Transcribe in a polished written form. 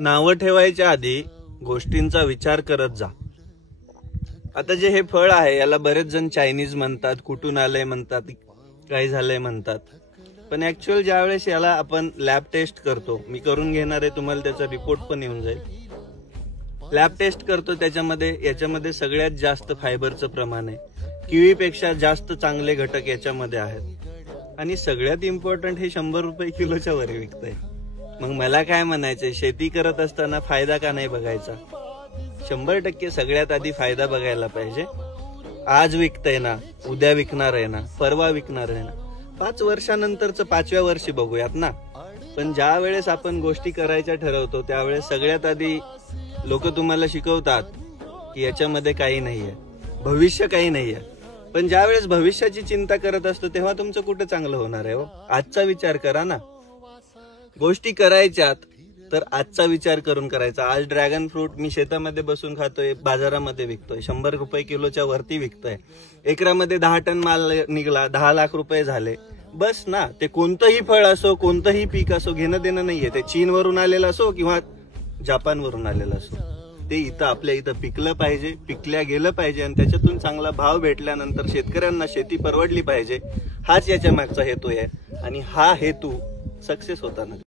नावं ठेवायच्या आधी गोष्टींचा विचार करत जा। आता जे हे फळ आहे याला बरेच जण चायनीज म्हणतात, कुठून आलंय म्हणतात, काय झालंय म्हणतात, पण ऍक्च्युअल ज्यावेळेस याला आपण लॅब टेस्ट करतो, मी करून घेणार आहे, तुम्हाला त्याचा रिपोर्ट पण येऊन जाईल। लॅब टेस्ट करतो याच्यामध्ये सगळ्यात जास्त फायबरचं प्रमाण आहे, किवीपेक्षा जास्त चांगले घटक याच्यामध्ये आहेत आणि सगळ्यात इम्पॉर्टंट हे 100 रुपये किलोच्या वर विकतंय। मग मला काय म्हणायचंय, शेती करत असताना फायदा का नाही बघायचा? 100% सगळ्यात आधी फायदा बघायला पाहिजे। आज विकतंय ना, उद्या विकणार आहे ना, परवा विकणार आहे ना, 5 वर्षानंतरच 5व्या वर्षी बघूयात ना। पण ज्या वेळेस आपण गोष्टी करायच्या ठरवतो त्यावेळेस सगळ्यात आधी लोक तुम्हाला शिकवतात की याच्यामध्ये काही नाहीये, भविष्य काही नाहीये, पण ज्या वेळेस भविष्याची चिंता करत असतो तेव्हा तुमचं कुठं चांगलं होणार आहे हो? आजचा विचार करा ना। गोष्टी करायच्यात तर आजचा विचार करून करायचा। आज ड्रॅगन फ्रूट मी शेतामध्ये बसून खातोय, बाजारामध्ये विकतोय, 100 रुपये किलोच्या वरती विकतोय, एकरामध्ये 10 टन माल निघला, 10 लाख रुपये झाले, बस ना। ते कोणतंही फळ असो, कोणतंही पीक असो, घेणं देणं नाहीये, ते चीन वरून आलेलं असो किंवा जपान वरून आलेलं असो, ते इथं आपल्या इथं पिकलं पाहिजे, पिकल्या गेलं पाहिजे आणि त्याच्यातून चांगला भाव भेटल्यानंतर शेतकऱ्यांना शेती परवडली पाहिजे। हाच याच्या मागचा हेतू आहे आणि हा हेतू सक्सेस होताना